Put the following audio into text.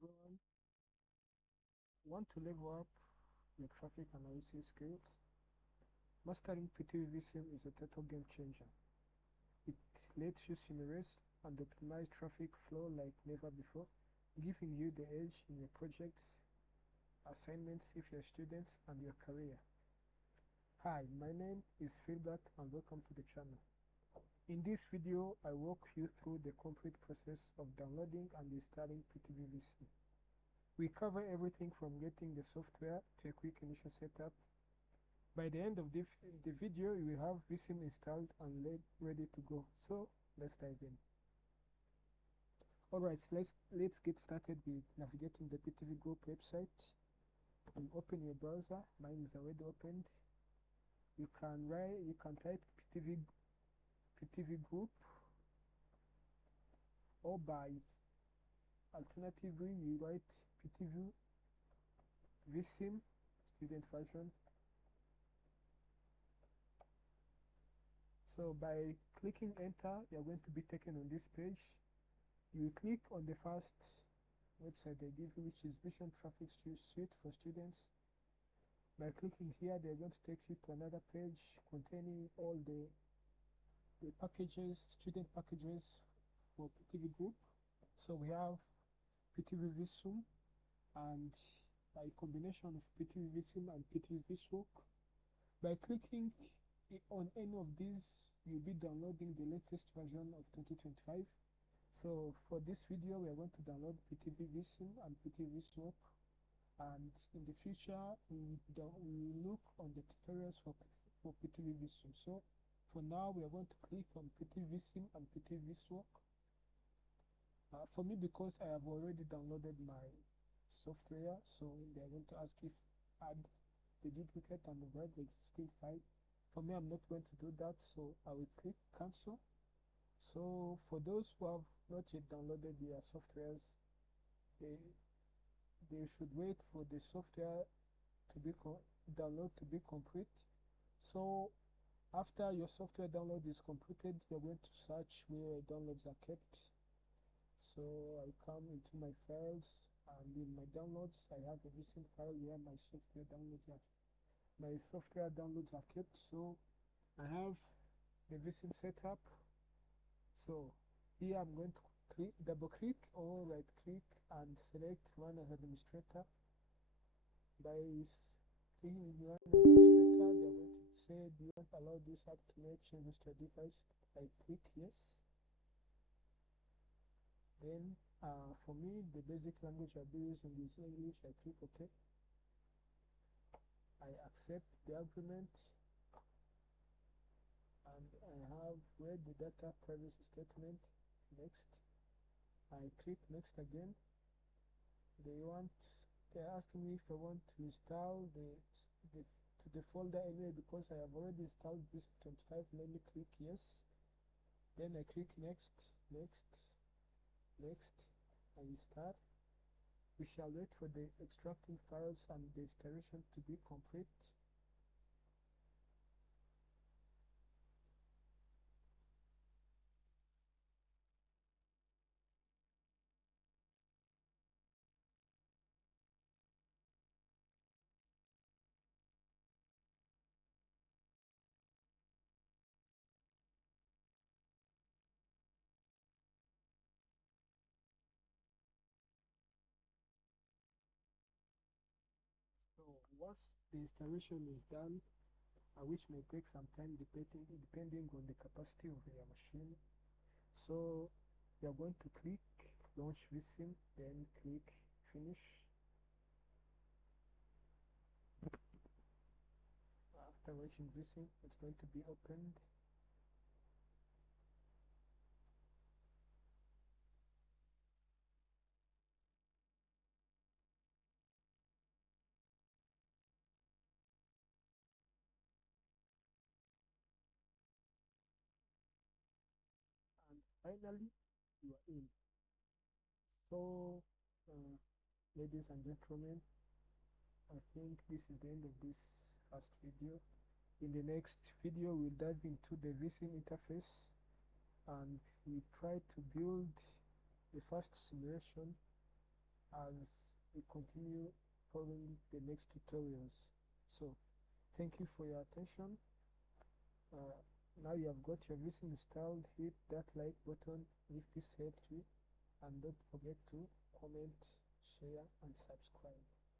Everyone, want to level up your traffic analysis skills? Mastering PTV Vissim is a total game changer. It lets you simulate and optimize traffic flow like never before, giving you the edge in your projects, assignments if you're students, and your career. Hi, my name is Philbert and welcome to the channel. In this video, I walk you through the complete process of downloading and installing PTV Vissim. We cover everything from getting the software to a quick initial setup. By the end of the video, you will have Vissim installed and ready to go. So let's dive in. Alright, let's get started with navigating the PTV Group website. You open your browser. Mine is already opened. You can type PTV Group, or by alternatively you write PTV Vissim student version. So by clicking enter, you're going to be taken on this page. You click on the first website they give you, which is Vision Traffic Suite for students. By clicking here, they're going to take you to another page containing all the packages, student packages for PTV Group. So we have PTV Vissim and a combination of PTV Vissim and PTV Viswork. By clicking on any of these, you'll be downloading the latest version of 2025. So for this video, we are going to download PTV Vissim and PTV Viswork, and in the future we will look on the tutorials for PTV Vissim. So for now, we are going to click on PTV Vissim and PTV Viswork. For me, because I have already downloaded my software, so they are going to ask if add the duplicate and override the existing file. For me, I'm not going to do that, so I will click cancel. So for those who have not yet downloaded their softwares, they should wait for the software to be download to be complete. So after your software download is completed, you're going to search where downloads are kept. So I come into my files, and in my downloads I have a recent file where my software downloads are kept. So I have the Vissim setup. So here I'm going to double click or right click and select Run as Administrator. By clicking Run as Administrator, they're going to say, do you want to allow this app to make changes to your device? I click yes. Then for me, the basic language I'll be using is English. I click OK. I accept the agreement, and I have read the data privacy statement. Next. I click next again. They're asking me if I want to install the folder anyway, because I have already installed this 25. Let me click yes. Then I click next, next, next, and start. We shall wait for the extracting files and the installation to be complete. So once the installation is done, which may take some time depending on the capacity of your machine, so you're going to click Launch Vissim, then click Finish. After launching Vissim, it's going to be opened. And finally, you are in. So, ladies and gentlemen, I think this is the end of this first video. In the next video, we'll dive into the Vissim interface, and we try to build the first simulation as we continue following the next tutorials. So thank you for your attention. Now you have got your Vissim installed, hit that like button if this helped you, and don't forget to comment, share and subscribe.